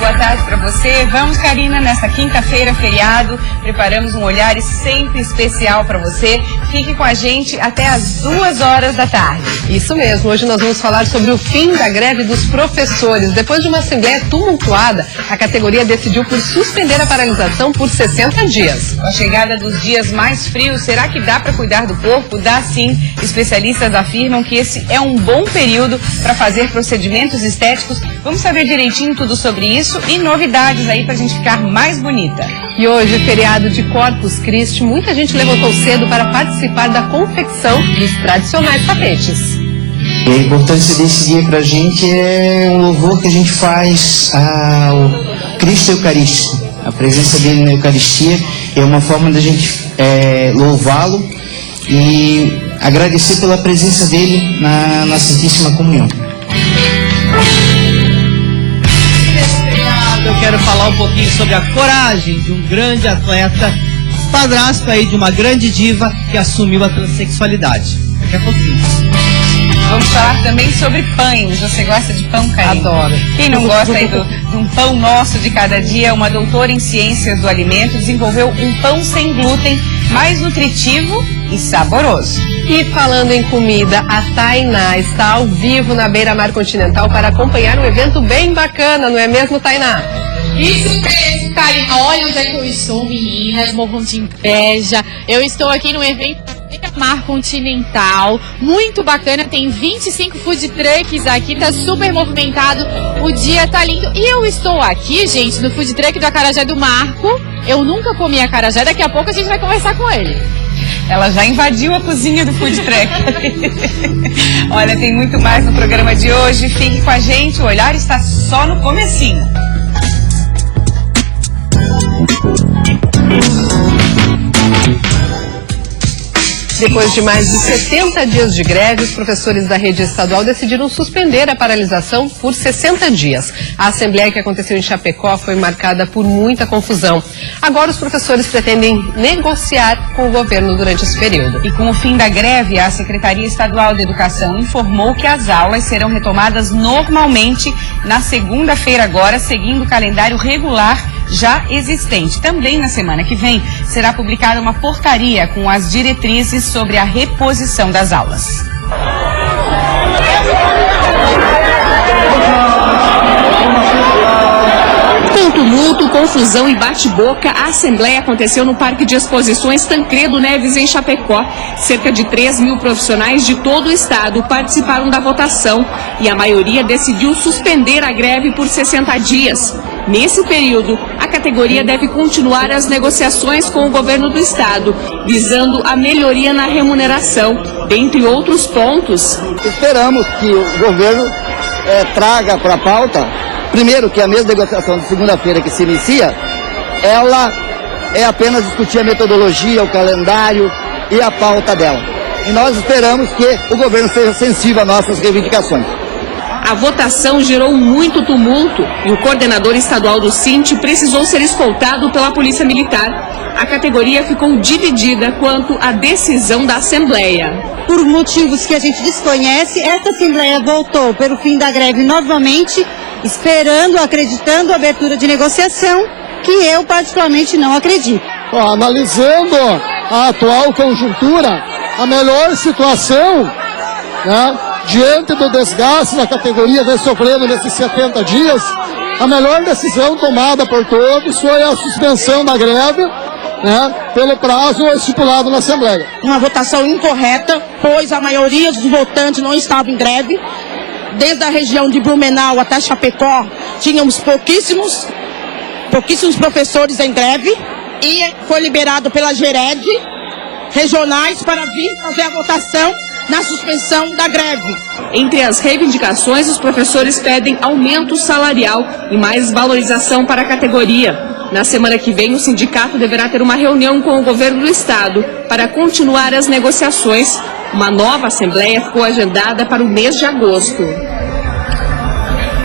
boa tarde para você. Vamos, Karina, nesta quinta-feira, feriado, preparamos um olhar sempre especial para você. Fique com a gente até as 2 horas da tarde. Isso mesmo, hoje nós vamos falar sobre o fim da greve dos professores. Depois de uma assembleia tumultuada, a categoria decidiu por suspender a paralisação por 60 dias. Com a chegada dos dias mais frios, será que dá para cuidar do corpo? Dá sim. Especialistas afirmam que esse é um bom período para fazer procedimentos estéticos. Vamos saber direitinho tudo sobre isso e novidades aí pra gente ficar mais bonita. E hoje, feriado de Corpus Christi, muita gente levantou cedo para participar da confecção dos tradicionais tapetes. E a importância desse dia pra gente é um louvor que a gente faz ao Cristo Eucarístico. A presença dele na Eucaristia é uma forma da gente louvá-lo e agradecer pela presença dele na Santíssima Comunhão. Eu quero falar um pouquinho sobre a coragem de um grande atleta, padrasto aí de uma grande diva que assumiu a transexualidade. Daqui a pouquinho. Vamos falar também sobre pães. Você gosta de pão, Karina? Adoro. Quem não gosta aí de um pão nosso de cada dia? Uma doutora em ciências do alimento desenvolveu um pão sem glúten, mais nutritivo e saboroso. E falando em comida, a Tainá está ao vivo na Beira-Mar Continental para acompanhar um evento bem bacana, não é mesmo, Tainá? Isso mesmo, Karina. Olha onde é que eu estou, meninas, morram de inveja. Eu estou aqui no evento Beira-Mar Continental, muito bacana, tem 25 food trucks aqui, tá super movimentado, o dia tá lindo. E eu estou aqui, gente, no food truck do acarajé do Marco. Eu nunca comi acarajé, daqui a pouco a gente vai conversar com ele. Ela já invadiu a cozinha do food truck. Olha, tem muito mais no programa de hoje. Fique com a gente, o olhar está só no comecinho. Depois de mais de 70 dias de greve, os professores da rede estadual decidiram suspender a paralisação por 60 dias. A assembleia que aconteceu em Chapecó foi marcada por muita confusão. Agora os professores pretendem negociar com o governo durante esse período. E com o fim da greve, a Secretaria Estadual de Educação informou que as aulas serão retomadas normalmente na segunda-feira agora, seguindo o calendário regular já existente. Também na semana que vem será publicada uma portaria com as diretrizes sobre a reposição das aulas. Com tumulto, confusão e bate-boca, a assembleia aconteceu no Parque de Exposições Tancredo Neves, em Chapecó. Cerca de 3.000 profissionais de todo o estado participaram da votação e a maioria decidiu suspender a greve por 60 dias. Nesse período, a categoria deve continuar as negociações com o governo do estado, visando a melhoria na remuneração, dentre outros pontos. Esperamos que o governo traga para a pauta, primeiro, que a mesma negociação de segunda-feira que se inicia, ela é apenas discutir a metodologia, o calendário e a pauta dela. E nós esperamos que o governo seja sensível às nossas reivindicações. A votação gerou muito tumulto e o coordenador estadual do Sint precisou ser escoltado pela Polícia Militar. A categoria ficou dividida quanto à decisão da Assembleia. Por motivos que a gente desconhece, esta Assembleia voltou pelo fim da greve novamente, esperando, acreditando a abertura de negociação, que eu particularmente não acredito. Analisando a atual conjuntura, a melhor situação, né, diante do desgaste da categoria vem sofrendo nesses 70 dias, a melhor decisão tomada por todos foi a suspensão da greve, né, pelo prazo estipulado na Assembleia. Uma votação incorreta, pois a maioria dos votantes não estava em greve. Desde a região de Blumenau até Chapecó, tínhamos pouquíssimos professores em greve e foi liberado pela Gered regionais para vir fazer a votação na suspensão da greve. Entre as reivindicações, os professores pedem aumento salarial e mais valorização para a categoria. Na semana que vem, o sindicato deverá ter uma reunião com o governo do estado para continuar as negociações. Uma nova assembleia ficou agendada para o mês de agosto.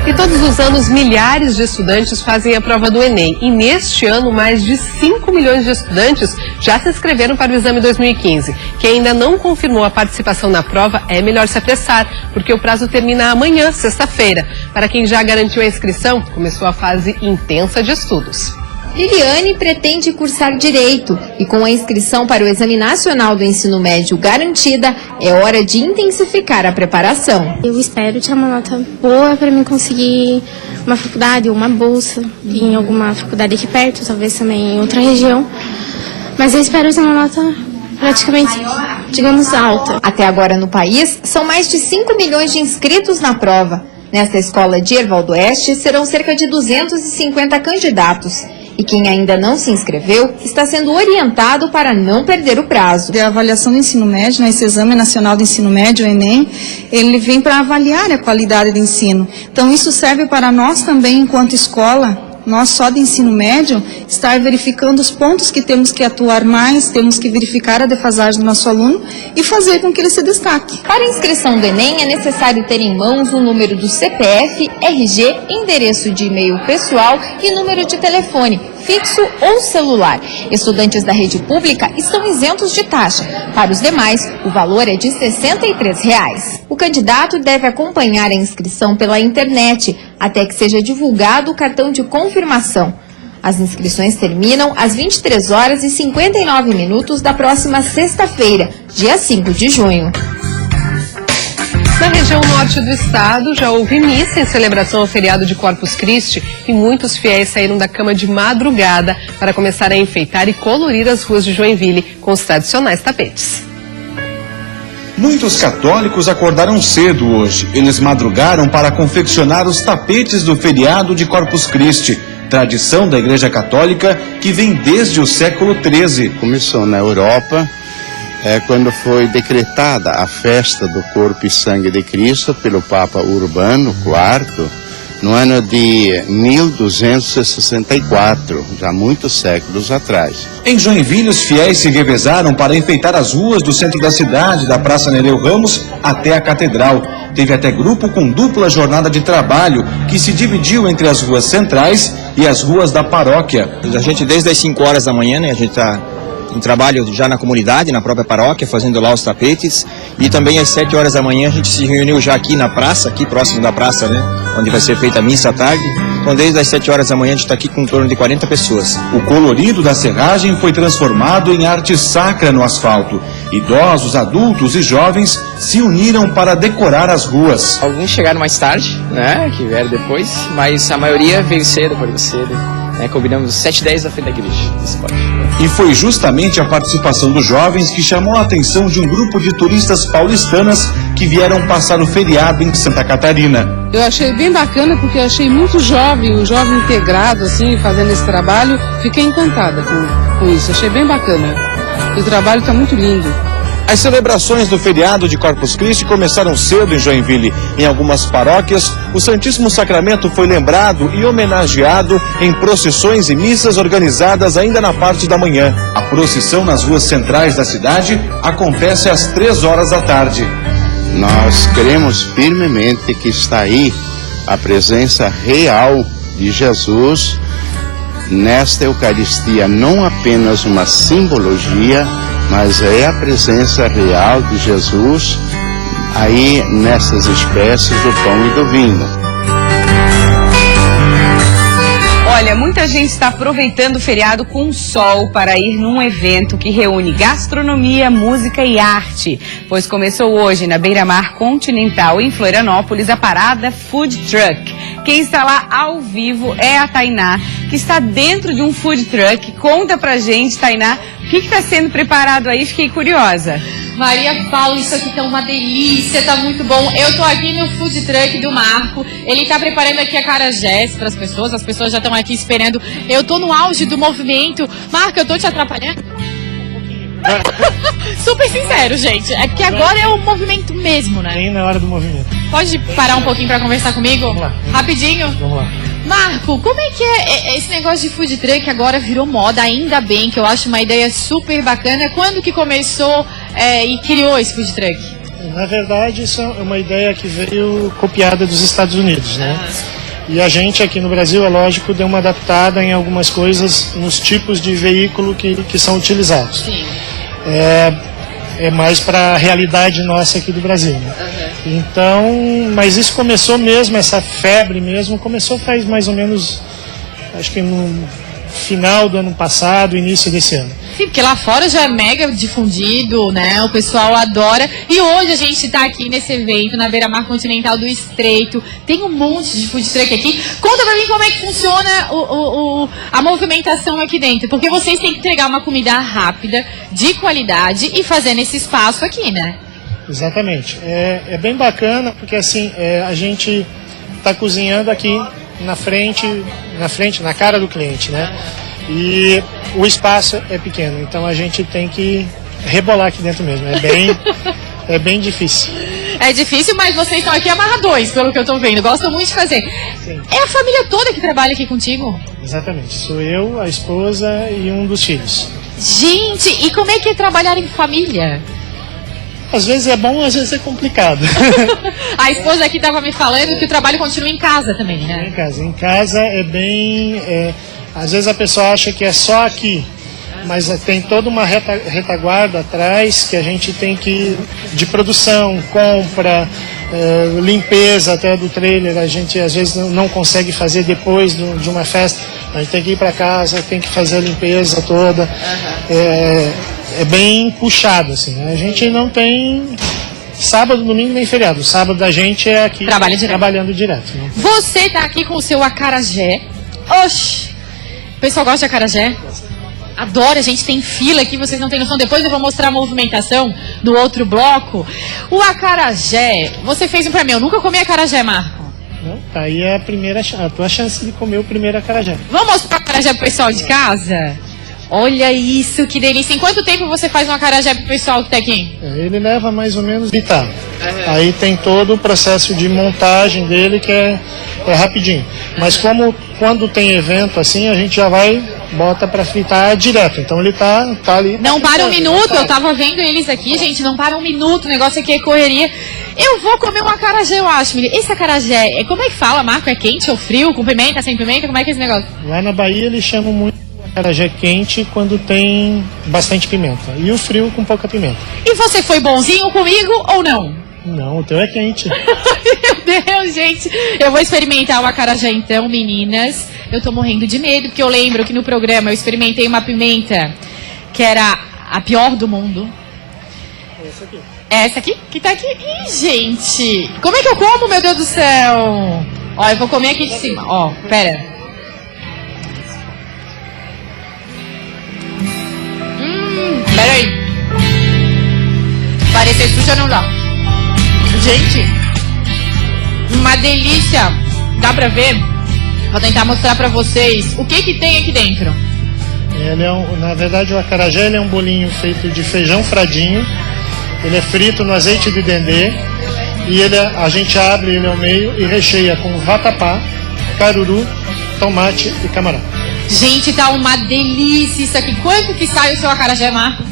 E todos os anos, milhares de estudantes fazem a prova do Enem. E neste ano, mais de 5 milhões de estudantes já se inscreveram para o exame 2015. Quem ainda não confirmou a participação na prova, é melhor se apressar, porque o prazo termina amanhã, sexta-feira. Para quem já garantiu a inscrição, começou a fase intensa de estudos. Liliane pretende cursar Direito e com a inscrição para o Exame Nacional do Ensino Médio garantida, é hora de intensificar a preparação. Eu espero tirar uma nota boa para mim conseguir uma faculdade ou uma bolsa em alguma faculdade aqui perto, talvez também em outra região. Mas eu espero ter uma nota praticamente, digamos, alta. Até agora no país, são mais de 5 milhões de inscritos na prova. Nesta escola de Herval do Oeste, serão cerca de 250 candidatos. E quem ainda não se inscreveu está sendo orientado para não perder o prazo. A avaliação do ensino médio, né, esse Exame Nacional do Ensino Médio, o Enem, ele vem para avaliar a qualidade do ensino. Então isso serve para nós também, enquanto escola, nós só de ensino médio, estar verificando os pontos que temos que atuar mais, temos que verificar a defasagem do nosso aluno e fazer com que ele se destaque. Para a inscrição do Enem é necessário ter em mãos o número do CPF, RG, endereço de e-mail pessoal e número de telefone, fixo ou celular. Estudantes da rede pública estão isentos de taxa. Para os demais, o valor é de R$ 63. O candidato deve acompanhar a inscrição pela internet, até que seja divulgado o cartão de confirmação. As inscrições terminam às 23h59 da próxima sexta-feira, dia 5 de junho. Na região norte do estado, já houve missa em celebração ao feriado de Corpus Christi e muitos fiéis saíram da cama de madrugada para começar a enfeitar e colorir as ruas de Joinville com os tradicionais tapetes. Muitos católicos acordaram cedo hoje. Eles madrugaram para confeccionar os tapetes do feriado de Corpus Christi, tradição da Igreja Católica que vem desde o século XIII. Começou na Europa, quando foi decretada a festa do corpo e sangue de Cristo pelo Papa Urbano IV, no ano de 1264, já muitos séculos atrás. Em Joinville, os fiéis se revezaram para enfeitar as ruas do centro da cidade, da Praça Nereu Ramos até a Catedral. Teve até grupo com dupla jornada de trabalho, que se dividiu entre as ruas centrais e as ruas da paróquia. A gente, desde as 5 horas da manhã, né, a gente está em trabalho já na comunidade, na própria paróquia, fazendo lá os tapetes. E também às 7 horas da manhã a gente se reuniu já aqui na praça, aqui próximo da praça, né? Onde vai ser feita a missa à tarde. Então desde as 7 horas da manhã a gente está aqui com em torno de 40 pessoas. O colorido da serragem foi transformado em arte sacra no asfalto. Idosos, adultos e jovens se uniram para decorar as ruas. Alguns chegaram mais tarde, né? Que vieram depois, mas a maioria veio cedo, acordou cedo. Combinamos 7h10 da frente da igreja. E foi justamente a participação dos jovens que chamou a atenção de um grupo de turistas paulistanas que vieram passar o feriado em Santa Catarina. Eu achei bem bacana porque eu achei muito jovem, um jovem integrado assim, fazendo esse trabalho. Fiquei encantada com isso, achei bem bacana. O trabalho está muito lindo. As celebrações do feriado de Corpus Christi começaram cedo em Joinville. Em algumas paróquias, o Santíssimo Sacramento foi lembrado e homenageado em procissões e missas organizadas ainda na parte da manhã. A procissão nas ruas centrais da cidade acontece às 3 horas da tarde. Nós cremos firmemente que está aí a presença real de Jesus nesta Eucaristia, não apenas uma simbologia, mas é a presença real de Jesus aí nessas espécies do pão e do vinho. Olha, muita gente está aproveitando o feriado com sol para ir num evento que reúne gastronomia, música e arte. Pois começou hoje na Beira-Mar Continental, em Florianópolis, a Parada Food Truck. Quem está lá ao vivo é a Tainá, que está dentro de um food truck. Conta pra gente, Tainá, o que está sendo preparado aí? Fiquei curiosa. Maria Paula, isso aqui tá uma delícia, tá muito bom. Eu tô aqui no food truck do Marco. Ele tá preparando aqui a acarajés para as pessoas já estão aqui esperando. Eu tô no auge do movimento. Marco, eu tô te atrapalhando? Super sincero, gente. É que agora é o movimento mesmo, né? Bem na hora do movimento. Pode parar um pouquinho pra conversar comigo? Vamos lá. Rapidinho? Vamos lá. Marco, como é que é esse negócio de food truck agora virou moda? Ainda bem, que eu acho uma ideia super bacana. Quando que começou e criou esse food truck? Na verdade, isso é uma ideia que veio copiada dos Estados Unidos, né? E a gente aqui no Brasil, é lógico, deu uma adaptada em algumas coisas nos tipos de veículo que são utilizados. Sim. É mais para a realidade nossa aqui do Brasil, né? Então, mas isso começou mesmo, essa febre mesmo, começou faz mais ou menos, acho que no final do ano passado, início desse ano. Sim, porque lá fora já é mega difundido, né? O pessoal adora. E hoje a gente tá aqui nesse evento, na beira-mar continental do Estreito. Tem um monte de food truck aqui. Conta pra mim como é que funciona a movimentação aqui dentro. Porque vocês têm que entregar uma comida rápida, de qualidade e fazer nesse espaço aqui, né? Exatamente. É bem bacana, porque assim, a gente tá cozinhando aqui na frente, na cara do cliente, né? E o espaço é pequeno, então a gente tem que rebolar aqui dentro mesmo. É bem difícil. É difícil, mas vocês estão aqui amarradões, pelo que eu tô vendo. Gostam muito de fazer. Sim. É a família toda que trabalha aqui contigo? Exatamente. Sou eu, a esposa e um dos filhos. Gente, e como é que é trabalhar em família? Às vezes é bom, às vezes é complicado. A esposa aqui estava me falando que o trabalho continua em casa também, né? Em casa é bem... às vezes a pessoa acha que é só aqui, mas tem toda uma retaguarda atrás que a gente tem que... de produção, compra, limpeza até do trailer. A gente às vezes não consegue fazer depois de uma festa. A gente tem que ir para casa, tem que fazer a limpeza toda. É bem puxado, assim. A gente não tem sábado, domingo nem feriado. O sábado da gente é aqui trabalhando direto. Né? Você tá aqui com o seu acarajé. Oxi! O pessoal gosta de acarajé? Adora, a gente tem fila aqui, vocês não têm noção. Depois eu vou mostrar a movimentação do outro bloco. O acarajé, você fez um pra mim. Eu nunca comi acarajé, Marco. Não, tá aí a tua chance de comer o primeiro acarajé. Vamos mostrar o acarajé pro pessoal de casa? Olha isso, que delícia. Em quanto tempo você faz um acarajé pro pessoal que tá aqui? Ele leva mais ou menos fritar. Aí tem todo o processo de montagem dele que é rapidinho. Mas quando tem evento assim, a gente já bota pra fritar direto. Então ele tá ali. Não para um minuto, eu tava vendo eles aqui, gente, não para um minuto, o negócio aqui é correria. Eu vou comer um acarajé, eu acho. Esse acarajé, como é que fala, Marco? É quente ou frio? Com pimenta, sem pimenta? Como é que é esse negócio? Lá na Bahia eles chamam muito acarajé quente quando tem bastante pimenta. E o frio com pouca pimenta. E você foi bonzinho comigo ou não? Não, o teu é quente. Meu Deus, gente. Eu vou experimentar o acarajé então, meninas. Eu tô morrendo de medo, porque eu lembro que no programa eu experimentei uma pimenta que era a pior do mundo. Essa aqui. Essa aqui? Que tá aqui. Ih, gente. Como é que eu como, meu Deus do céu? Ó, eu vou comer aqui de cima. Ó, pera. Pera aí. Parecer suja não dá. Gente, uma delícia. Dá pra ver? Vou tentar mostrar pra vocês o que tem aqui dentro. Na verdade, o acarajé é um bolinho feito de feijão fradinho. Ele é frito no azeite de dendê. E a gente abre ele ao meio e recheia com vatapá, caruru, tomate e camarão. Gente, tá uma delícia isso aqui. Quanto que sai o seu acarajé, Marco?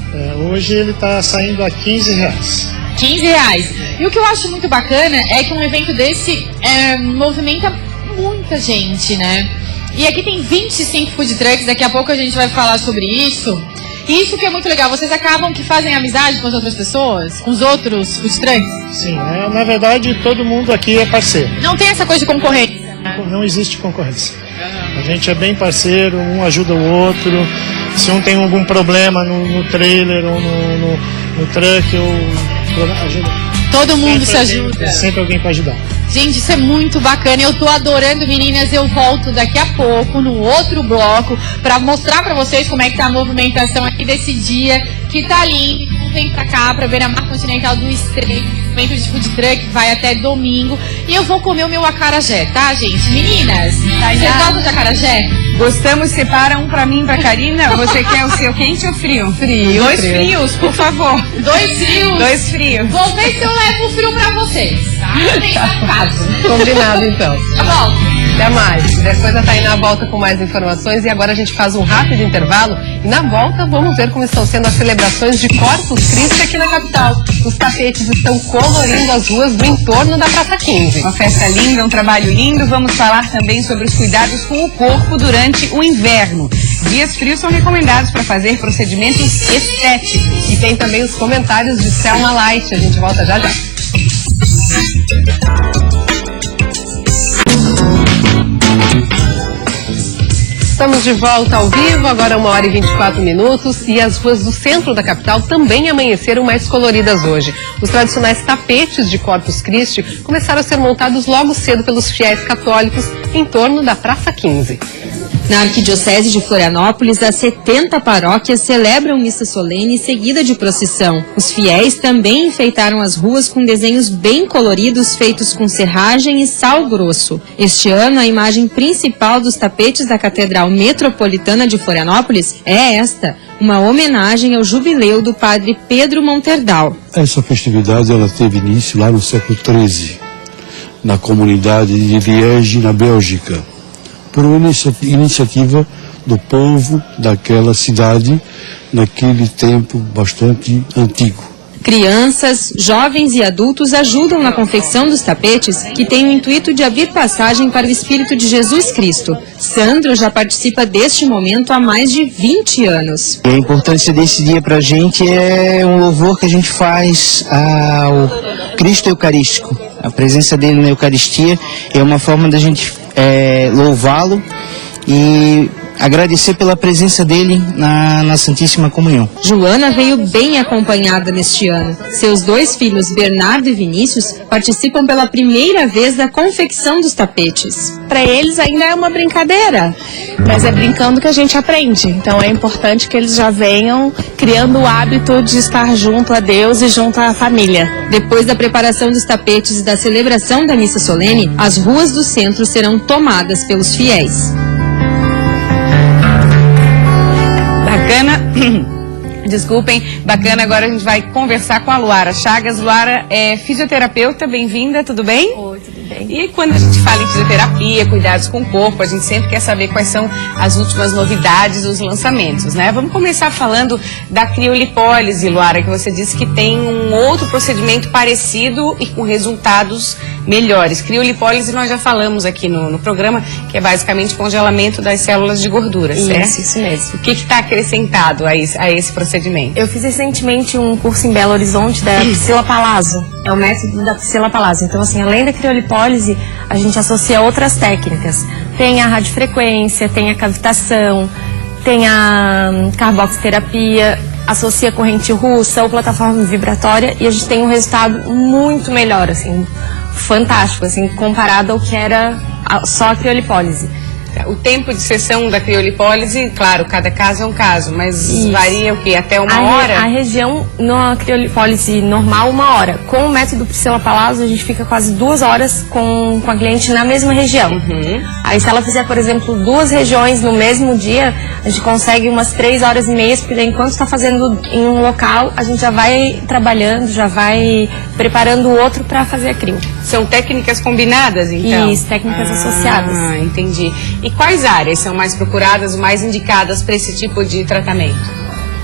Hoje ele tá saindo a R$15. R$15. E o que eu acho muito bacana é que um evento desse movimenta muita gente, né? E aqui tem 25 food trucks, daqui a pouco a gente vai falar sobre isso. E isso que é muito legal, vocês acabam que fazem amizade com as outras pessoas? Com os outros food trucks? Sim, na verdade todo mundo aqui é parceiro. Não tem essa coisa de concorrência? Não existe concorrência. A gente é bem parceiro, um ajuda o outro. Se um tem algum problema no trailer ou no truck, ajuda. Todo mundo se ajuda. Tem sempre alguém para ajudar. Gente, isso é muito bacana. Eu tô adorando, meninas. Eu volto daqui a pouco no outro bloco para mostrar para vocês como é que tá a movimentação aqui desse dia, que tá lindo. Vem pra cá pra ver a Mar Continental do Estreito, evento de food truck, vai até domingo. E eu vou comer o meu acarajé, tá, gente? Meninas, vocês gostam de acarajé? Gostamos, separa um pra mim e pra Karina. Você quer o seu quente ou frio? Frio. Dois frios, por favor. 2 frios? 2 frios. Vou ver se eu levo o frio pra vocês, tá? Tem em casa. Combinado, então. Tá bom. Até mais. Depois a Tainá volta com mais informações e agora a gente faz um rápido intervalo e na volta vamos ver como estão sendo as celebrações de Corpus Christi aqui na capital. Os tapetes estão colorindo as ruas do entorno da Praça 15. Uma festa linda, um trabalho lindo. Vamos falar também sobre os cuidados com o corpo durante o inverno. Dias frios são recomendados para fazer procedimentos estéticos. E tem também os comentários de Selma Light. A gente volta já já. Estamos de volta ao vivo, agora 1h24 e as ruas do centro da capital também amanheceram mais coloridas hoje. Os tradicionais tapetes de Corpus Christi começaram a ser montados logo cedo pelos fiéis católicos em torno da Praça 15. Na Arquidiocese de Florianópolis, as 70 paróquias celebram missa solene seguida de procissão. Os fiéis também enfeitaram as ruas com desenhos bem coloridos feitos com serragem e sal grosso. Este ano, a imagem principal dos tapetes da Catedral Metropolitana de Florianópolis é esta, uma homenagem ao jubileu do padre Pedro Monterdal. Essa festividade ela teve início lá no século XIII, na comunidade de Liege, na Bélgica, por uma iniciativa do povo daquela cidade, naquele tempo bastante antigo. Crianças, jovens e adultos ajudam na confecção dos tapetes, que tem o intuito de abrir passagem para o Espírito de Jesus Cristo. Sandro já participa deste momento há mais de 20 anos. A importância desse dia para a gente é um louvor que a gente faz ao Cristo Eucarístico. A presença dele na Eucaristia é uma forma da gente louvá-lo e agradecer pela presença dele na Santíssima Comunhão. Joana veio bem acompanhada neste ano. Seus 2 filhos, Bernardo e Vinícius, participam pela primeira vez da confecção dos tapetes. Para eles ainda é uma brincadeira, mas é brincando que a gente aprende. Então é importante que eles já venham criando o hábito de estar junto a Deus e junto à família. Depois da preparação dos tapetes e da celebração da missa solene, as ruas do centro serão tomadas pelos fiéis. Bacana, desculpem, bacana, agora a gente vai conversar com a Luara Chagas. Luara é fisioterapeuta, bem-vinda, tudo bem? Oi, tudo bem. E quando a gente fala em fisioterapia, cuidados com o corpo, a gente sempre quer saber quais são as últimas novidades, os lançamentos, né? Vamos começar falando da criolipólise, Luara, que você disse que tem um outro procedimento parecido e com resultados melhores. Criolipólise nós já falamos aqui no programa, que é basicamente congelamento das células de gordura, certo? Isso mesmo. O que está acrescentado a esse procedimento? Eu fiz recentemente um curso em Belo Horizonte da Priscila Palazzo. É o método da Priscila Palazzo. Então, assim, além da criolipólise, a gente associa outras técnicas. Tem a radiofrequência, tem a cavitação, tem a carboxiterapia, associa a corrente russa ou plataforma vibratória e a gente tem um resultado muito melhor, assim, fantástico, assim, comparado ao que era só a criolipólise. O tempo de sessão da criolipólise, claro, cada caso é um caso, mas Isso. varia o quê? Até uma hora? A região, na criolipólise normal, 1 hora. Com o método Priscila Palazzo, a gente fica quase 2 horas com a cliente na mesma região. Aí se ela fizer, por exemplo, 2 regiões no mesmo dia, a gente consegue umas 3 horas e meia, porque daí, enquanto está fazendo em um local, a gente já vai trabalhando, já vai preparando o outro para fazer a crio. São técnicas combinadas, então? Isso, técnicas associadas. Ah, entendi. E quais áreas são mais procuradas, mais indicadas para esse tipo de tratamento?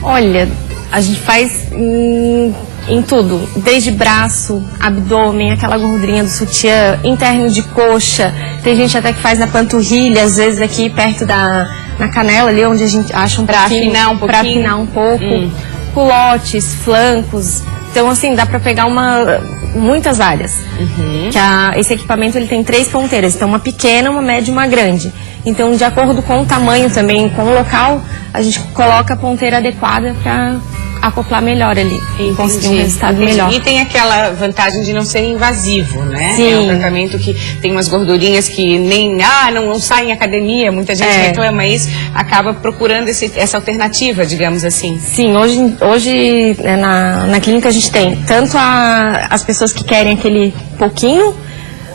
Olha, a gente faz em tudo, desde braço, abdômen, aquela gordurinha do sutiã, interno de coxa, tem gente até que faz na panturrilha, às vezes aqui perto na canela ali, onde a gente acha pra afinar um pouquinho. Pra afinar um pouco, culotes, flancos, então assim, dá pra pegar muitas áreas. Que esse equipamento ele tem 3 ponteiras, então uma pequena, uma média e uma grande. Então, de acordo com o tamanho também, com o local, a gente coloca a ponteira adequada para acoplar melhor ali e conseguir um resultado melhor. E tem aquela vantagem de não ser invasivo, né? Sim. É um tratamento que tem umas gordurinhas que nem não sai em academia, muita gente reclama isso, acaba procurando essa alternativa, digamos assim. Sim, hoje na clínica a gente tem tanto as pessoas que querem aquele pouquinho,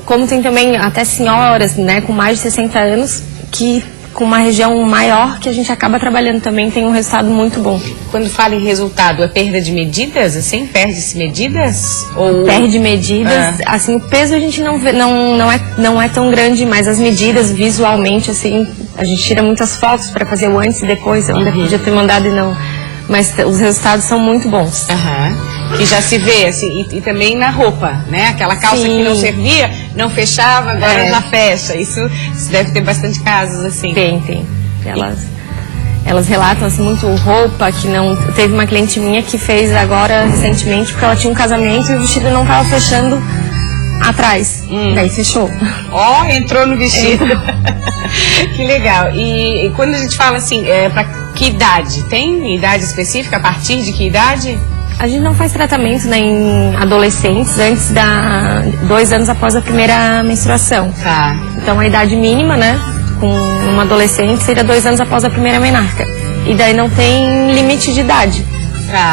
como tem também até senhoras, né, com mais de 60 anos, que com uma região maior que a gente acaba trabalhando também, tem um resultado muito bom. Quando fala em resultado, é perda de medidas, assim? Perde-se medidas? Ou... Perde medidas, assim, o peso a gente não vê, não é tão grande, mas as medidas visualmente, assim, a gente tira muitas fotos para fazer o antes e depois, eu ainda podia ter mandado e não, mas os resultados são muito bons. Que já se vê, assim, e também na roupa, né? Aquela calça que não servia, não fechava, agora já fecha. Isso deve ter bastante casos, assim. Tem. Elas relatam assim, muito roupa que não... Teve uma cliente minha que fez agora, recentemente, porque ela tinha um casamento e o vestido não estava fechando atrás. Daí fechou. Entrou no vestido. Que legal. E quando a gente fala assim, para que idade? Tem idade específica? A partir de que idade? A gente não faz tratamento, né, em adolescentes antes 2 anos após a primeira menstruação. Então a idade mínima, né, com uma adolescente seria 2 anos após a primeira menarca. E daí não tem limite de idade.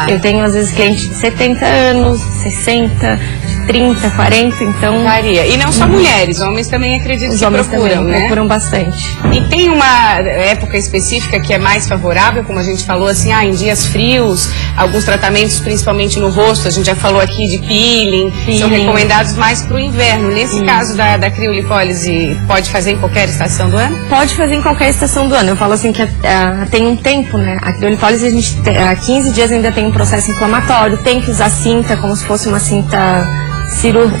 Eu tenho às vezes clientes de 70 anos, 60, 30, 40, então... Varia. E não só mulheres, homens também acredito que procuram, né? Procuram bastante. E tem uma época específica que é mais favorável, como a gente falou, assim, em dias frios, alguns tratamentos, principalmente no rosto, a gente já falou aqui de peeling. São recomendados mais para o inverno. Nesse caso da criolipólise, pode fazer em qualquer estação do ano? Pode fazer em qualquer estação do ano. Eu falo assim que tem um tempo, né? A criolipólise, a gente há 15 dias ainda tem um processo inflamatório, tem que usar cinta, como se fosse uma cinta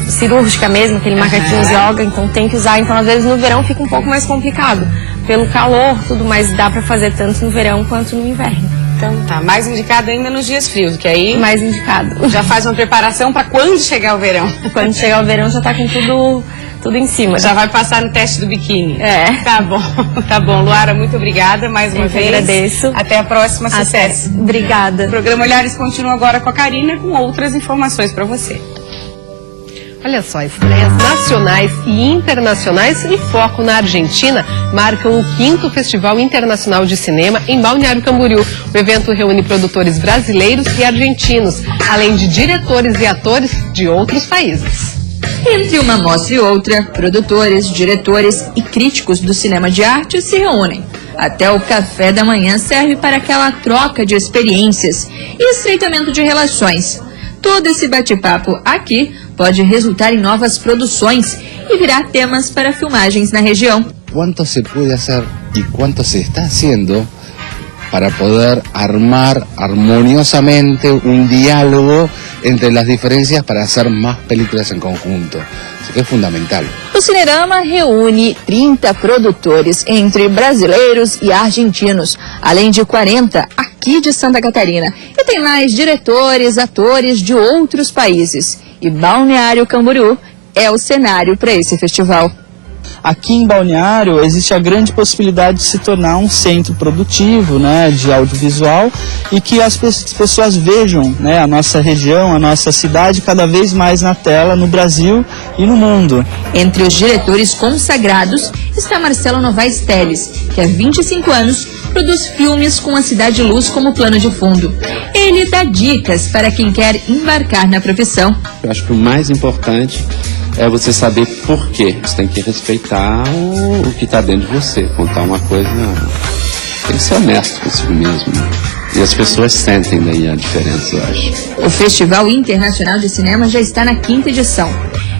cirúrgica mesmo, aquele macaquinho yoga, então tem que usar. Então às vezes no verão fica um pouco mais complicado, pelo calor, tudo, mas dá pra fazer tanto no verão quanto no inverno. Então tá, mais indicado ainda nos dias frios, que aí... Mais indicado. Já faz uma preparação pra quando chegar o verão. Quando chegar o verão já tá com tudo em cima. Já vai passar no teste do biquíni. Tá bom. Luara, muito obrigada mais uma vez. Agradeço. Até a próxima, sucesso. Obrigada. O programa Olhares continua agora com a Karina, com outras informações pra você. Olha só, estreias nacionais e internacionais e foco na Argentina marcam o 5º Festival Internacional de Cinema em Balneário Camboriú. O evento reúne produtores brasileiros e argentinos, além de diretores e atores de outros países. Entre uma mostra e outra, produtores, diretores e críticos do cinema de arte se reúnem. Até o café da manhã serve para aquela troca de experiências e estreitamento de relações. Todo esse bate-papo aqui pode resultar em novas produções e virar temas para filmagens na região. Quanto se pode fazer e quanto se está fazendo para poder armar harmoniosamente diálogo entre as diferenças para fazer mais películas em conjunto. Isso que é fundamental. O Cinerama reúne 30 produtores entre brasileiros e argentinos, além de 40 aqui de Santa Catarina. E tem mais diretores, atores de outros países. E Balneário Camboriú é o cenário para esse festival. Aqui em Balneário existe a grande possibilidade de se tornar um centro produtivo, né, de audiovisual, e que as pessoas vejam, né, a nossa região, a nossa cidade cada vez mais na tela, no Brasil e no mundo. Entre os diretores consagrados está Marcelo Novaes Teles, que há 25 anos produz filmes com a Cidade Luz como plano de fundo. Ele dá dicas para quem quer embarcar na profissão. Eu acho que o mais importante é você saber por quê. Você tem que respeitar o que está dentro de você. Contar uma coisa... Tem que ser honesto consigo mesmo. E as pessoas sentem daí a diferença, eu acho. O Festival Internacional de Cinema já está na 5ª edição.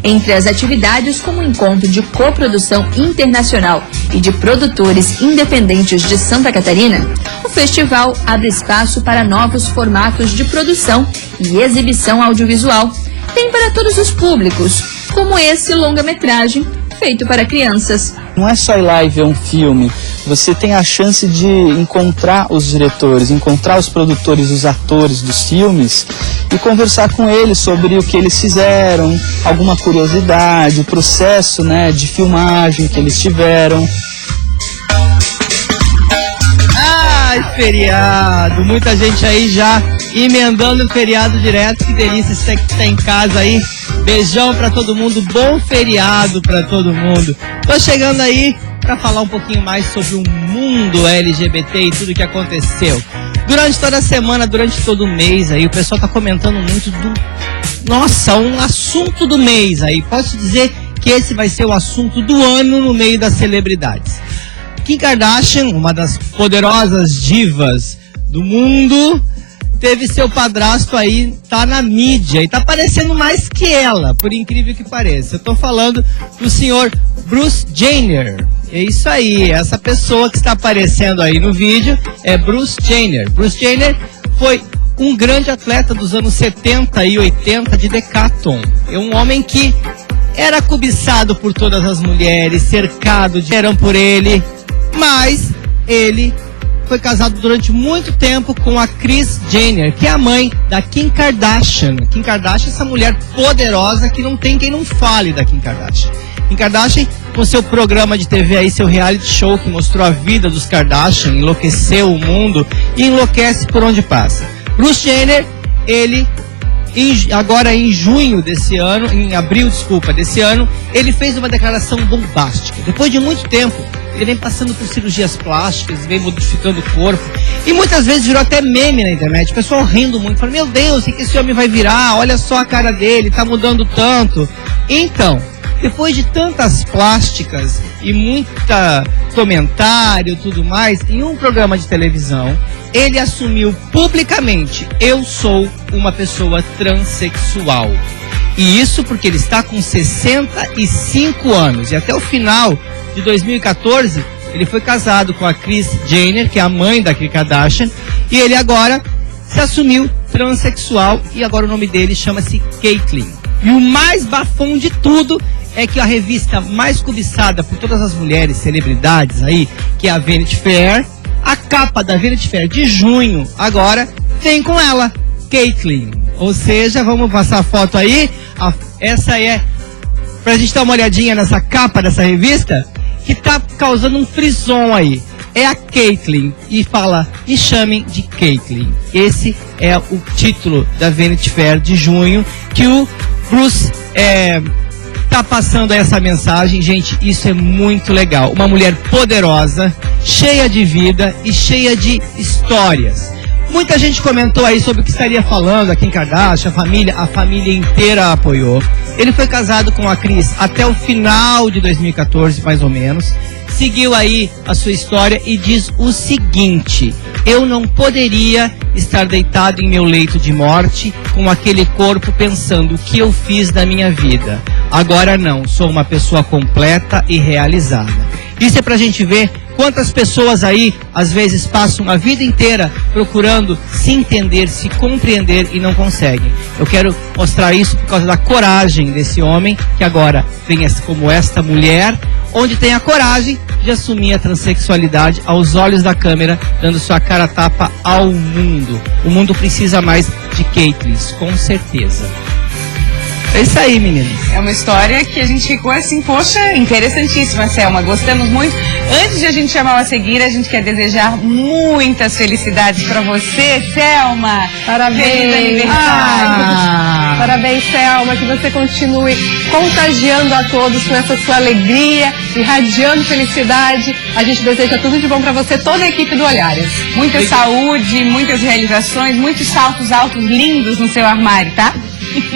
Entre as atividades, como o encontro de coprodução internacional e de produtores independentes de Santa Catarina, o festival abre espaço para novos formatos de produção e exibição audiovisual. Tem para todos os públicos, como esse longa-metragem feito para crianças. Não é só ir lá e ver um filme, você tem a chance de encontrar os diretores, encontrar os produtores, os atores dos filmes e conversar com eles sobre o que eles fizeram, alguma curiosidade, o processo, né, de filmagem que eles tiveram. Ai, feriado, muita gente aí já emendando o feriado direto, que delícia você que tá em casa aí. Beijão pra todo mundo, bom feriado pra todo mundo. Tô chegando aí pra falar um pouquinho mais sobre o mundo LGBT e tudo que aconteceu. Durante toda a semana, durante todo o mês aí, o pessoal tá comentando muito Nossa, um assunto do mês aí. Posso dizer que esse vai ser o assunto do ano no meio das celebridades. Kim Kardashian, uma das poderosas divas do mundo, teve seu padrasto aí, tá na mídia e tá parecendo mais que ela, por incrível que pareça. Eu tô falando do senhor Bruce Jenner. É isso aí, essa pessoa que está aparecendo aí no vídeo é Bruce Jenner. Bruce Jenner foi um grande atleta dos anos 70 e 80 de decathlon. É um homem que era cobiçado por todas as mulheres, cercado de eram por ele, mas ele foi casado durante muito tempo com a Kris Jenner, que é a mãe da Kim Kardashian. Kim Kardashian é essa mulher poderosa que não tem quem não fale da Kim Kardashian. Kim Kardashian, com seu programa de TV aí, seu reality show que mostrou a vida dos Kardashian, enlouqueceu o mundo e enlouquece por onde passa. Bruce Jenner, ele agora em junho desse ano, em abril, desculpa, desse ano, ele fez uma declaração bombástica. Depois de muito tempo, ele vem passando por cirurgias plásticas, vem modificando o corpo, e muitas vezes virou até meme na internet, o pessoal rindo muito, falando, meu Deus, o que esse homem vai virar? Olha só a cara dele, tá mudando tanto. Então, depois de tantas plásticas e muita comentário e tudo mais, em um programa de televisão, ele assumiu publicamente, eu sou uma pessoa transexual. E isso porque ele está com 65 anos. E até o final de 2014, ele foi casado com a Kris Jenner, que é a mãe da Kim Kardashian. E ele agora se assumiu transexual e agora o nome dele chama-se Caitlyn. E o mais bafão de tudo é que a revista mais cobiçada por todas as mulheres, celebridades aí, que é a Vanity Fair, a capa da Vanity Fair de junho, agora, vem com ela, Caitlyn. Ou seja, vamos passar a foto aí. Essa é, pra gente dar uma olhadinha nessa capa dessa revista, que tá causando um frisson aí. É a Caitlyn e fala, me chamem de Caitlyn. Esse é o título da Vanity Fair de junho, que o Bruce tá passando aí essa mensagem. Gente, isso é muito legal. Uma mulher poderosa, cheia de vida e cheia de histórias. Muita gente comentou aí sobre o que estaria falando, a Kim Kardashian, a família inteira a apoiou. Ele foi casado com a Kris até o final de 2014, mais ou menos. Seguiu aí a sua história e diz o seguinte: eu não poderia estar deitado em meu leito de morte com aquele corpo pensando o que eu fiz da minha vida. Agora não, sou uma pessoa completa e realizada. Isso é pra gente ver quantas pessoas aí, às vezes, passam a vida inteira procurando se entender, se compreender e não conseguem. Eu quero mostrar isso por causa da coragem desse homem, que agora vem como esta mulher, onde tem a coragem de assumir a transexualidade aos olhos da câmera, dando sua cara a tapa ao mundo. O mundo precisa mais de Caitlyn, com certeza. É isso aí, meninas. É uma história que a gente ficou assim, poxa, interessantíssima, Selma. Gostamos muito. Antes de a gente chamar a seguir, a gente quer desejar muitas felicidades pra você, Selma. Parabéns. Feliz aniversário. Parabéns, Selma, que você continue contagiando a todos com essa sua alegria, irradiando felicidade. A gente deseja tudo de bom pra você, toda a equipe do Olhares. Muita saúde, muitas realizações, muitos saltos altos lindos no seu armário, tá?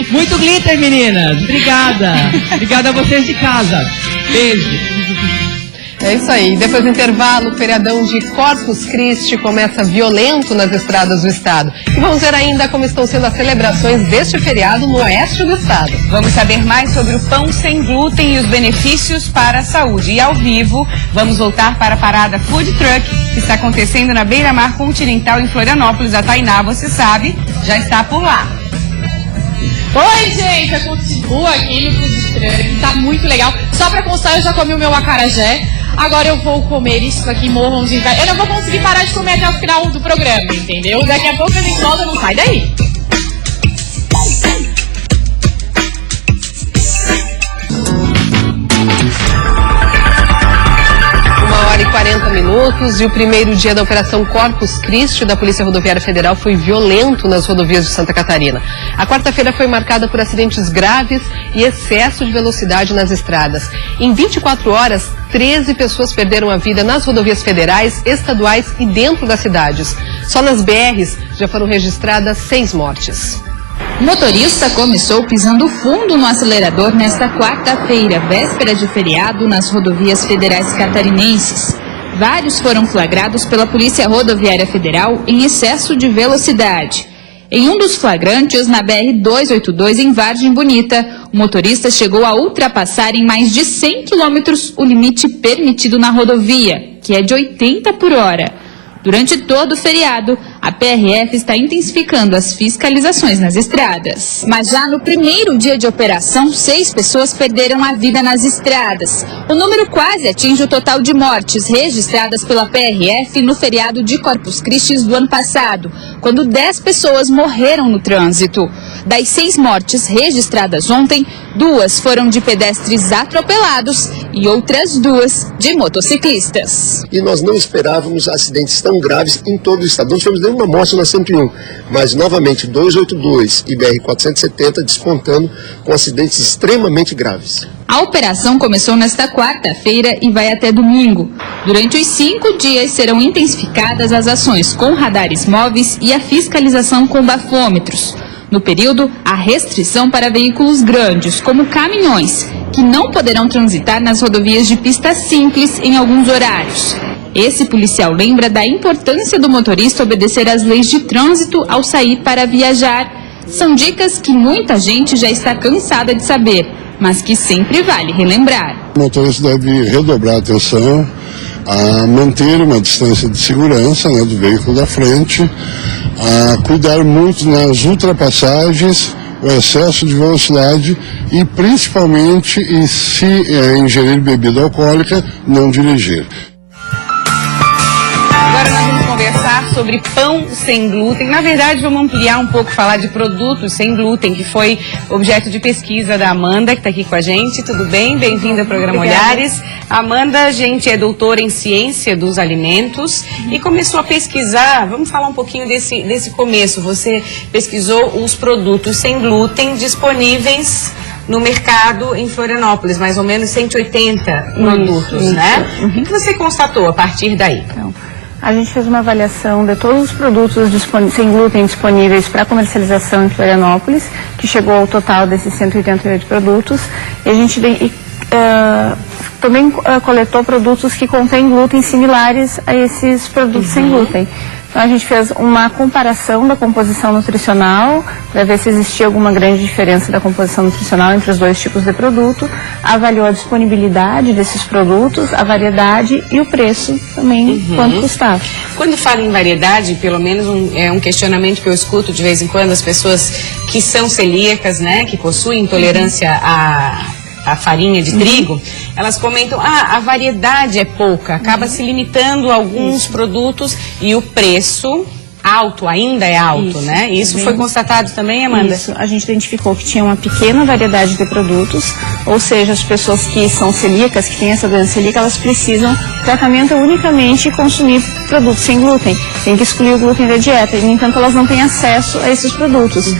Muito glitter, meninas. Obrigada. Obrigada a vocês de casa. Beijo. É isso aí. Depois do intervalo, o feriadão de Corpus Christi começa violento nas estradas do estado. E vamos ver ainda como estão sendo as celebrações deste feriado no oeste do estado. Vamos saber mais sobre o pão sem glúten e os benefícios para a saúde. E ao vivo, vamos voltar para a parada Food Truck, que está acontecendo na Beira-Mar Continental em Florianópolis. A Tainá, você sabe, já está por lá. Oi, gente, eu continuo aqui no Food Truck, tá muito legal. Só pra constar, eu já comi o meu acarajé. Agora eu vou comer isso aqui, morram de inveja. Eu não vou conseguir parar de comer até o final do programa, entendeu? Daqui a pouco a gente volta, não sai daí. 40 minutos e o primeiro dia da Operação Corpus Christi da Polícia Rodoviária Federal foi violento nas rodovias de Santa Catarina. A quarta-feira foi marcada por acidentes graves e excesso de velocidade nas estradas. Em 24 horas, 13 pessoas perderam a vida nas rodovias federais, estaduais e dentro das cidades. Só nas BRs já foram registradas 6 mortes. O motorista começou pisando fundo no acelerador nesta quarta-feira, véspera de feriado, nas rodovias federais catarinenses. Vários foram flagrados pela Polícia Rodoviária Federal em excesso de velocidade. Em um dos flagrantes, na BR-282, em Vargem Bonita, o motorista chegou a ultrapassar em mais de 100 km o limite permitido na rodovia, que é de 80 por hora. Durante todo o feriado, a PRF está intensificando as fiscalizações nas estradas. Mas já no primeiro dia de operação, 6 pessoas perderam a vida nas estradas. O número quase atinge o total de mortes registradas pela PRF no feriado de Corpus Christi do ano passado, quando 10 pessoas morreram no trânsito. Das 6 mortes registradas ontem, 2 foram de pedestres atropelados e outras 2 de motociclistas. E nós não esperávamos acidentes tão graves em todo o estado. Não tivemos nenhuma morte na 101, mas novamente 282 e BR-470 despontando com acidentes extremamente graves. A operação começou nesta quarta-feira e vai até domingo. Durante os 5 dias serão intensificadas as ações com radares móveis e a fiscalização com bafômetros. No período, há restrição para veículos grandes, como caminhões, que não poderão transitar nas rodovias de pista simples em alguns horários. Esse policial lembra da importância do motorista obedecer às leis de trânsito ao sair para viajar. São dicas que muita gente já está cansada de saber, mas que sempre vale relembrar. O motorista deve redobrar a atenção, a manter uma distância de segurança, né, do veículo da frente, a cuidar muito nas ultrapassagens, o excesso de velocidade e principalmente, se ingerir bebida alcoólica, não dirigir. Agora nós vamos conversar sobre pão sem glúten. Na verdade, vamos ampliar um pouco, falar de produtos sem glúten, que foi objeto de pesquisa da Amanda, que está aqui com a gente. Tudo bem? Bem-vinda ao programa Olhares. A Amanda, gente, é doutora em ciência dos alimentos e começou a pesquisar. Vamos falar um pouquinho desse começo. Você pesquisou os produtos sem glúten disponíveis no mercado em Florianópolis, mais ou menos 180 produtos, né? O que você constatou a partir daí? Então, a gente fez uma avaliação de todos os produtos sem glúten disponíveis para comercialização em Florianópolis, que chegou ao total desses 188 produtos, e a gente também coletou produtos que contêm glúten similares a esses produtos sem glúten. Então a gente fez uma comparação da composição nutricional para ver se existia alguma grande diferença da composição nutricional entre os dois tipos de produto, avaliou a disponibilidade desses produtos, a variedade e o preço também, quanto custava. Quando fala em variedade, pelo menos é um questionamento que eu escuto de vez em quando, as pessoas que são celíacas, né, que possuem intolerância a farinha de trigo, elas comentam, a variedade é pouca, acaba se limitando a alguns produtos e o preço alto, ainda é alto, né? Isso foi constatado também, Amanda? Isso, a gente identificou que tinha uma pequena variedade de produtos, ou seja, as pessoas que são celíacas, que têm essa doença celíaca, elas precisam tratamento unicamente consumir produtos sem glúten, tem que excluir o glúten da dieta, e no entanto elas não têm acesso a esses produtos.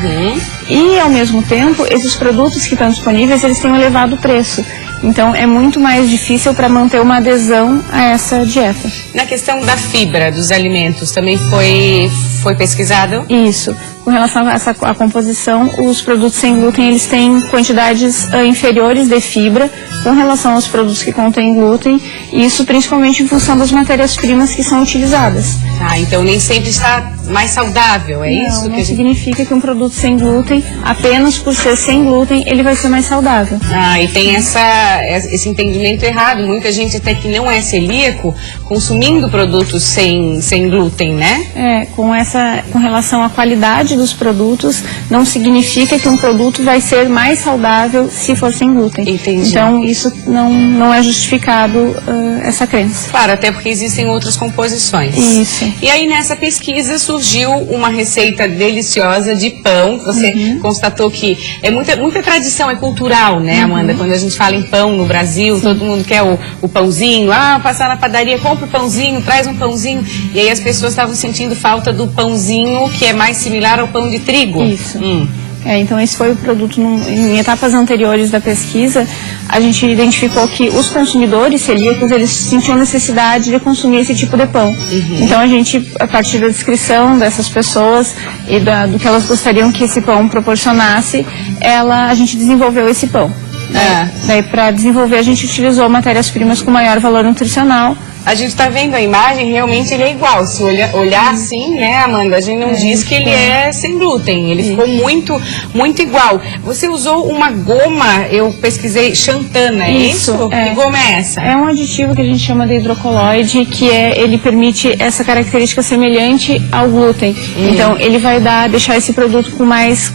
E ao mesmo tempo, esses produtos que estão disponíveis, eles têm um elevado preço. Então é muito mais difícil para manter uma adesão a essa dieta. Na questão da fibra dos alimentos, também foi pesquisado? Isso. Com relação a essa composição, os produtos sem glúten, eles têm quantidades inferiores de fibra com relação aos produtos que contêm glúten, e isso principalmente em função das matérias-primas que são utilizadas. Então nem sempre está mais saudável, é isso? Não significa que um produto sem glúten, apenas por ser sem glúten, ele vai ser mais saudável. E tem esse entendimento errado. Muita gente até que não é celíaco, consumindo produtos sem glúten, né? Com relação à qualidade dos produtos, não significa que um produto vai ser mais saudável se for sem glúten. Entendi. Então isso não é justificado, essa crença. Claro, até porque existem outras composições. Isso. E aí nessa pesquisa surgiu uma receita deliciosa de pão. Você constatou que é muita tradição, é cultural, né, Amanda? Quando a gente fala em pão no Brasil, todo mundo quer o pãozinho. Passar na padaria, compra o pãozinho, traz um pãozinho. E aí as pessoas estavam sentindo falta do pãozinho, que é mais similar ao pão de trigo. Isso. Então esse foi o produto. Em etapas anteriores da pesquisa, a gente identificou que os consumidores celíacos, eles sentiam necessidade de consumir esse tipo de pão. Então a gente, a partir da descrição dessas pessoas e do que elas gostariam que esse pão proporcionasse, a gente desenvolveu esse pão. Daí para desenvolver a gente utilizou matérias-primas com maior valor nutricional, A gente está vendo a imagem, realmente ele é igual. Se olhar assim, né, Amanda, a gente não diz que ele é sem glúten. Ele ficou muito igual. Você usou uma goma, eu pesquisei, xantana, é isso? Que goma é essa? É um aditivo que a gente chama de hidrocoloide, que ele permite essa característica semelhante ao glúten. Então, ele vai deixar esse produto com mais...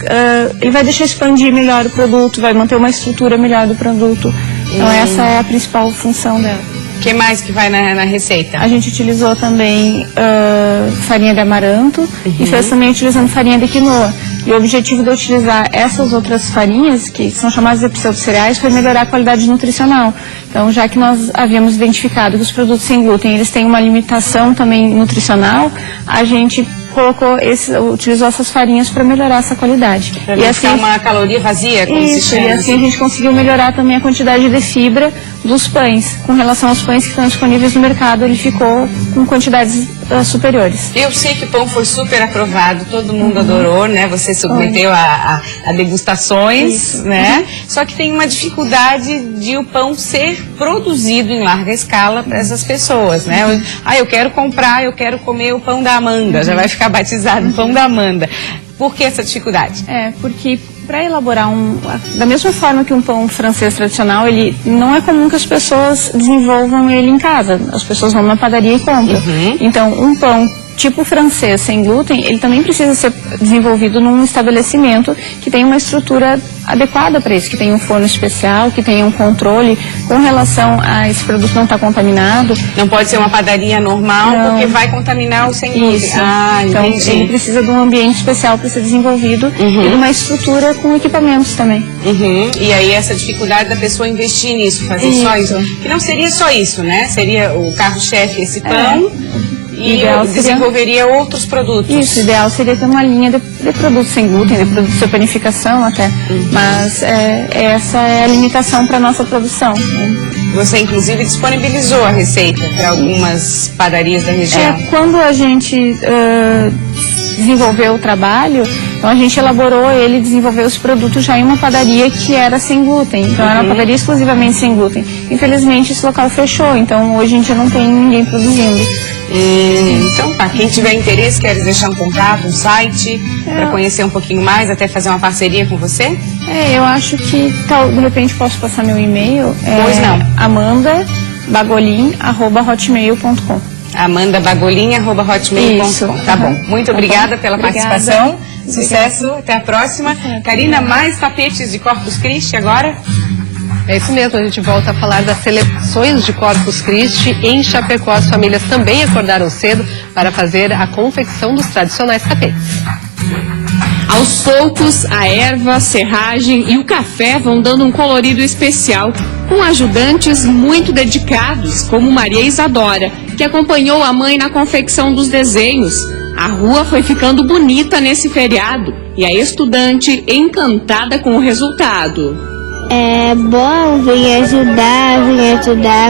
ele vai deixar expandir melhor o produto, vai manter uma estrutura melhor do produto. Então, essa é a principal função dela. O que mais que vai na receita? A gente utilizou também farinha de amaranto e fez também utilizando farinha de quinoa. E o objetivo de utilizar essas outras farinhas, que são chamadas de pseudocereais, foi melhorar a qualidade nutricional. Então, já que nós havíamos identificado que os produtos sem glúten eles têm uma limitação também nutricional, a gente utilizou essas farinhas para melhorar essa qualidade. Para não ficar uma caloria vazia, como se chama. E assim a gente conseguiu melhorar também a quantidade de fibra dos pães. Com relação aos pães que estão disponíveis no mercado, ele ficou com quantidades superiores. Eu sei que o pão foi super aprovado, todo mundo adorou, né? Você submeteu a degustações, né? Só que tem uma dificuldade de o pão ser produzido em larga escala para essas pessoas, né? Eu quero comprar, eu quero comer o pão da Amanda, já vai ficar batizado pão da Amanda. Por que essa dificuldade? Porque para elaborar da mesma forma que um pão francês tradicional, ele não é comum que as pessoas desenvolvam ele em casa. As pessoas vão na padaria e compram. Então, um pão tipo francês sem glúten, ele também precisa ser desenvolvido num estabelecimento que tenha uma estrutura adequada para isso, que tenha um forno especial, que tenha um controle com relação a esse produto não estar contaminado. Não pode ser uma padaria normal, porque vai contaminar o sem glúten. Então, ele precisa de um ambiente especial para ser desenvolvido e de uma estrutura com equipamentos também. E aí essa dificuldade da pessoa investir nisso, fazer só isso. Que não seria só isso, né? Seria o carro-chefe esse pão. E desenvolveria outros produtos. Isso, o ideal seria ter uma linha de produtos sem glúten, de produtos de panificação até. Mas essa é a limitação para a nossa produção. Você, inclusive, disponibilizou a receita para algumas padarias da região. Quando a gente desenvolveu o trabalho, então a gente elaborou ele, desenvolveu os produtos já em uma padaria que era sem glúten. Então era uma padaria exclusivamente sem glúten. Infelizmente esse local fechou, então hoje a gente não tem ninguém produzindo. Então tá, quem tiver interesse, quer deixar um contato, um site, para conhecer um pouquinho mais, até fazer uma parceria com você? Eu acho que de repente posso passar meu e-mail. Pois não. amandabagolin@hotmail.com. amandabagolin@hotmail.com. Tá bom. Muito obrigada pela participação. Sucesso, até a próxima. Karina, mais tapetes de Corpus Christi agora? É isso mesmo, a gente volta a falar das celebrações de Corpus Christi em Chapecó. As famílias também acordaram cedo para fazer a confecção dos tradicionais tapetes. Aos poucos, a erva, a serragem e o café vão dando um colorido especial, com ajudantes muito dedicados, como Maria Isadora, que acompanhou a mãe na confecção dos desenhos. A rua foi ficando bonita nesse feriado e a estudante encantada com o resultado. É bom vir ajudar a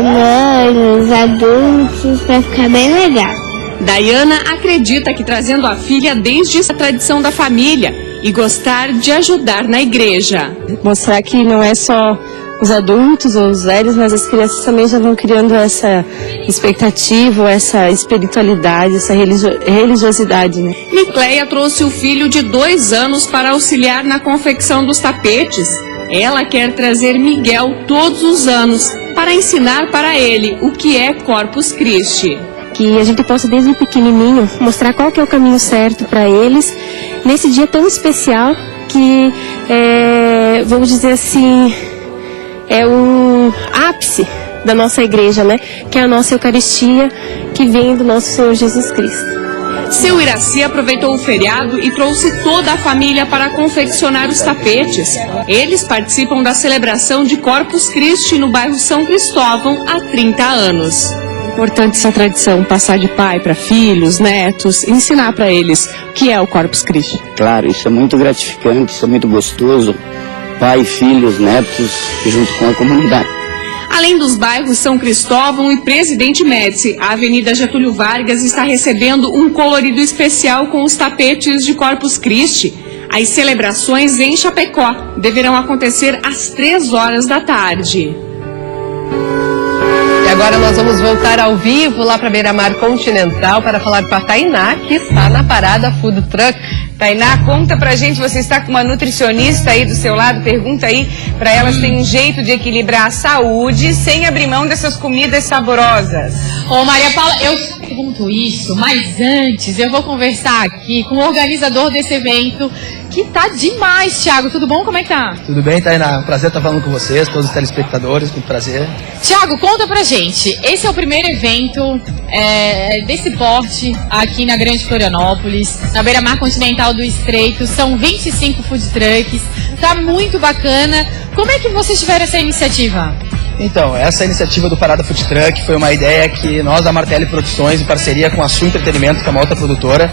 mãe, os adultos, para ficar bem legal. Dayana acredita que trazendo a filha desde a tradição da família e gostar de ajudar na igreja. Mostrar que não é só os adultos ou os velhos, mas as crianças também já vão criando essa expectativa, essa espiritualidade, essa religiosidade, né? Nicleia trouxe o filho de 2 anos para auxiliar na confecção dos tapetes. Ela quer trazer Miguel todos os anos para ensinar para ele o que é Corpus Christi. Que a gente possa desde pequenininho mostrar qual que é o caminho certo para eles nesse dia tão especial que vamos dizer assim, é o ápice da nossa igreja, né? Que é a nossa Eucaristia que vem do nosso Senhor Jesus Cristo. Seu Iraci aproveitou o feriado e trouxe toda a família para confeccionar os tapetes. Eles participam da celebração de Corpus Christi no bairro São Cristóvão há 30 anos. Importante essa tradição, passar de pai para filhos, netos, ensinar para eles o que é o Corpus Christi. Claro, isso é muito gratificante, isso é muito gostoso. Pai, filhos, netos, junto com a comunidade. Além dos bairros São Cristóvão e Presidente Médici, a Avenida Getúlio Vargas está recebendo um colorido especial com os tapetes de Corpus Christi. As celebrações em Chapecó deverão acontecer às 3 horas da tarde. E agora Agora nós vamos voltar ao vivo lá para Beira-Mar Continental para falar com a Tainá, que está na parada Food Truck. Tainá, conta pra gente, você está com uma nutricionista aí do seu lado, pergunta aí pra ela se tem um jeito de equilibrar a saúde sem abrir mão dessas comidas saborosas. Ô Maria Paula, eu pergunto isso, mas antes eu vou conversar aqui com o organizador desse evento, que tá demais, Thiago. Tudo bom? Como é que tá? Tudo bem, Tainá? Um prazer estar falando com vocês, todos os telespectadores, muito prazer. Thiago, conta pra gente. Esse é o primeiro evento desse porte aqui na Grande Florianópolis, na Beira-Mar Continental do Estreito. São 25 food trucks. Tá muito bacana. Como é que vocês tiveram essa iniciativa? Então, essa iniciativa do Parada Food Truck foi uma ideia que nós da Martelli Produções, em parceria com a Sul Entretenimento, que é uma outra produtora,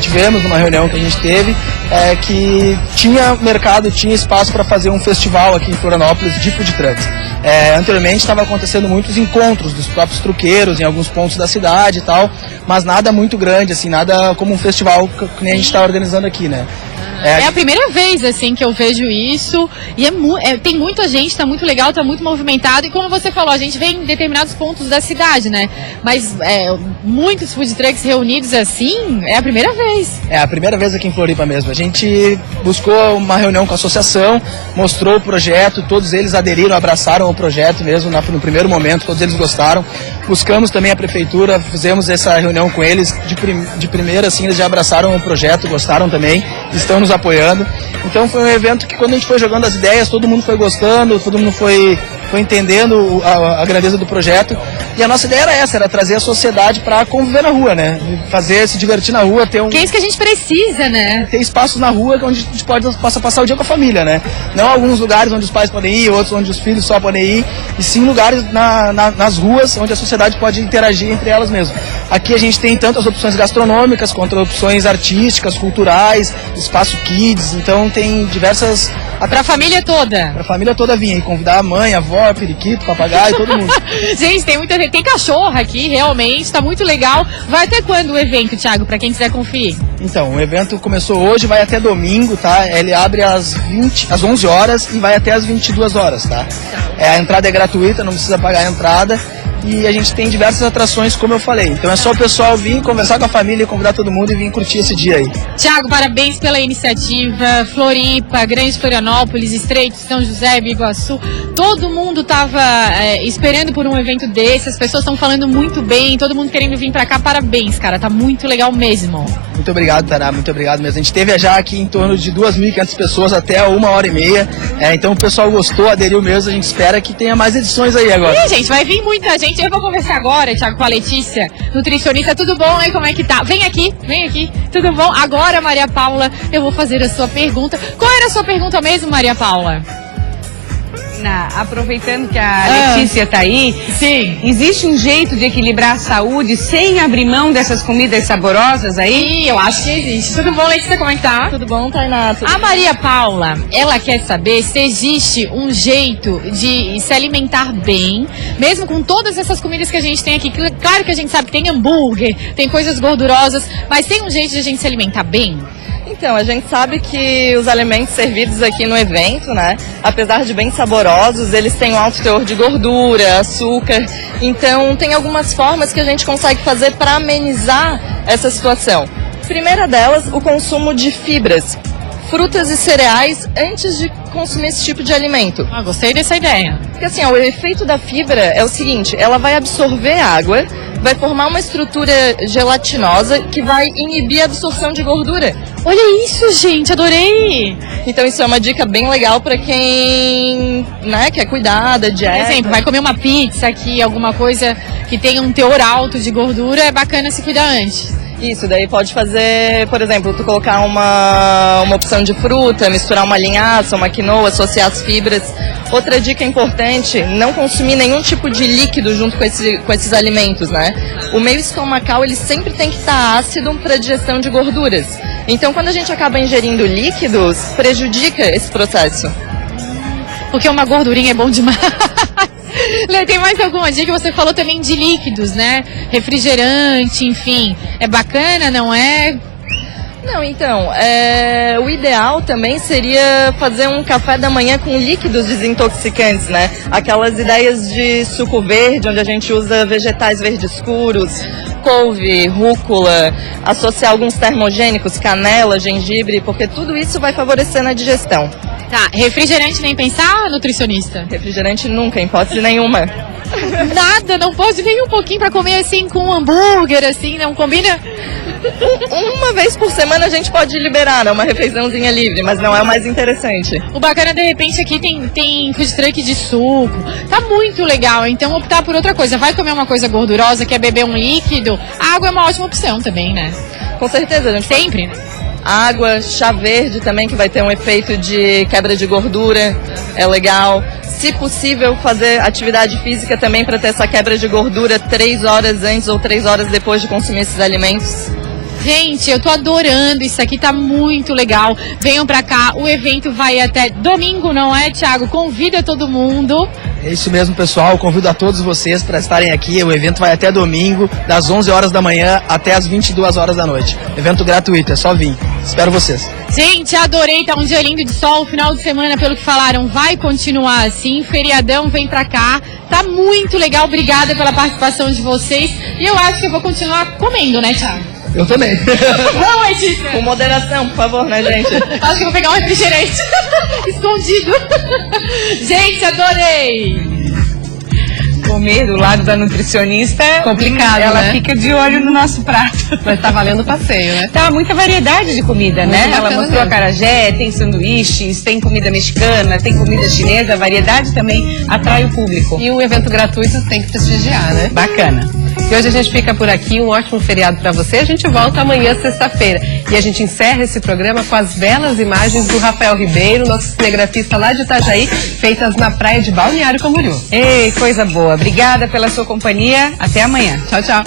tivemos numa reunião que a gente teve, que tinha mercado, tinha espaço para fazer um festival aqui em Florianópolis de food trucks. Anteriormente estava acontecendo muitos encontros dos próprios truqueiros em alguns pontos da cidade e tal, mas nada muito grande, assim, nada como um festival que nem a gente está organizando aqui, né? É a primeira vez, assim, que eu vejo isso, e tem muita gente, tá muito legal, tá muito movimentado, e como você falou, a gente vem em determinados pontos da cidade, né? Mas muitos food trucks reunidos assim, é a primeira vez. É a primeira vez aqui em Floripa mesmo. A gente buscou uma reunião com a associação, mostrou o projeto, todos eles aderiram, abraçaram o projeto mesmo no primeiro momento, todos eles gostaram. Buscamos também a prefeitura, fizemos essa reunião com eles, de primeira, assim, eles já abraçaram o projeto, gostaram também, estão nos apoiando. Então foi um evento que, quando a gente foi jogando as ideias, todo mundo foi gostando, todo mundo foi entendendo a grandeza do projeto. E a nossa ideia era essa, era trazer a sociedade para conviver na rua, né? Se divertir na rua, ter Que é isso que a gente precisa, né? Ter espaços na rua onde a gente possa passar o dia com a família, né? Não alguns lugares onde os pais podem ir, outros onde os filhos só podem ir, e sim lugares nas ruas onde a sociedade pode interagir entre elas mesmo. Aqui a gente tem tanto as opções gastronômicas quanto opções artísticas, culturais, espaço kids, então tem diversas... Pra a família toda? Pra família toda vir e convidar a mãe, a avó, periquito, papagaio, todo mundo. Gente, tem muita gente, tem cachorro aqui, realmente, tá muito legal. Vai até quando o evento, Thiago, pra quem quiser conferir? Então, o evento começou hoje, vai até domingo, tá? Ele abre às 11 horas e vai até às 22 horas, tá? A entrada é gratuita, não precisa pagar a entrada. E a gente tem diversas atrações, como eu falei. Então é só o pessoal vir, conversar com a família, convidar todo mundo e vir curtir esse dia aí. Thiago, parabéns pela iniciativa. Floripa, Grande Florianópolis, Estreito, São José, Biguaçu. Todo mundo estava esperando por um evento desse. As pessoas estão falando muito bem, todo mundo querendo vir pra cá. Parabéns, cara. Tá muito legal mesmo. Muito obrigado, Tainá. Muito obrigado mesmo. A gente teve já aqui em torno de 2.500 pessoas até 1h30. Então o pessoal gostou, aderiu mesmo. A gente espera que tenha mais edições aí agora. Ih, gente, vai vir muita gente. Eu vou conversar agora, Thiago, com a Letícia, nutricionista. Tudo bom aí? Como é que tá? Vem aqui. Tudo bom? Agora, Maria Paula, eu vou fazer a sua pergunta. Qual era a sua pergunta mesmo, Maria Paula? Aproveitando que a Letícia tá aí, sim. Existe um jeito de equilibrar a saúde sem abrir mão dessas comidas saborosas aí? Sim, eu acho que existe. Tudo bom, Letícia? Como é que tá? Tudo bom, Tainá? A Maria Paula, ela quer saber se existe um jeito de se alimentar bem, mesmo com todas essas comidas que a gente tem aqui. Claro que a gente sabe que tem hambúrguer, tem coisas gordurosas, mas tem um jeito de a gente se alimentar bem? Então, a gente sabe que os alimentos servidos aqui no evento, né, apesar de bem saborosos, eles têm um alto teor de gordura, açúcar. Então, tem algumas formas que a gente consegue fazer para amenizar essa situação. Primeira delas, o consumo de fibras, frutas e cereais antes de consumir esse tipo de alimento. Gostei dessa ideia. Porque assim, o efeito da fibra é o seguinte, ela vai absorver água, vai formar uma estrutura gelatinosa que vai inibir a absorção de gordura. Olha isso, gente, adorei! Então isso é uma dica bem legal para quem, né, quer cuidar da dieta. Por exemplo, vai comer uma pizza aqui, alguma coisa que tenha um teor alto de gordura, é bacana se cuidar antes. Isso, daí pode fazer, por exemplo, tu colocar uma opção de fruta, misturar uma linhaça, uma quinoa, associar as fibras. Outra dica importante, não consumir nenhum tipo de líquido junto com esses alimentos, né? O meio estomacal, ele sempre tem que estar ácido para digestão de gorduras. Então, quando a gente acaba ingerindo líquidos, prejudica esse processo. Porque uma gordurinha é bom demais. Lê, tem mais alguma dica? Você falou também de líquidos, né? Refrigerante, enfim. É bacana, não é? Não, então, o ideal também seria fazer um café da manhã com líquidos desintoxicantes, né? Aquelas ideias de suco verde, onde a gente usa vegetais verdes escuros, couve, rúcula, associar alguns termogênicos, canela, gengibre, porque tudo isso vai favorecer na digestão. Tá, refrigerante nem pensar, nutricionista? Refrigerante nunca, em hipótese nenhuma. Nada, não pode nem um pouquinho pra comer assim com um hambúrguer, assim, não combina? Uma vez por semana a gente pode liberar, né? Uma refeiçãozinha livre, mas não é o mais interessante. O bacana, de repente, aqui tem food truck de suco. Tá muito legal, então optar por outra coisa. Vai comer uma coisa gordurosa, quer beber um líquido, a água é uma ótima opção também, né? Com certeza, a gente sempre, né? Água, chá verde também, que vai ter um efeito de quebra de gordura, é legal. Se possível, fazer atividade física também para ter essa quebra de gordura 3 horas antes ou 3 horas depois de consumir esses alimentos. Gente, eu tô adorando, isso aqui tá muito legal. Venham pra cá, o evento vai até domingo, não é, Thiago? Convida todo mundo. É isso mesmo, pessoal. Convido a todos vocês para estarem aqui. O evento vai até domingo, das 11 horas da manhã até as 22 horas da noite. Evento gratuito, é só vir. Espero vocês. Gente, adorei, tá um dia lindo de sol, final de semana, pelo que falaram, vai continuar assim, feriadão, vem pra cá, tá muito legal, obrigada pela participação de vocês, e eu acho que eu vou continuar comendo, né, Thiago? Eu também. Não, Letícia? Com moderação, por favor, né, gente? Acho que eu vou pegar um refrigerante escondido. Gente, adorei! Comer do lado da nutricionista complicado, ela né? fica de olho no nosso prato. Mas tá valendo o passeio, né? Tá muita variedade de comida, Muito né? Ela bacana mostrou mesmo. acarajé, tem sanduíches, tem comida mexicana, tem comida chinesa, a variedade também atrai o público. E um evento gratuito tem que prestigiar, né? Bacana. E hoje a gente fica por aqui, um ótimo feriado para você. A gente volta amanhã, sexta-feira. E a gente encerra esse programa com as belas imagens do Rafael Ribeiro, nosso cinegrafista lá de Itajaí, feitas na praia de Balneário Camboriú. Ei, coisa boa. Obrigada pela sua companhia. Até amanhã. Tchau, tchau.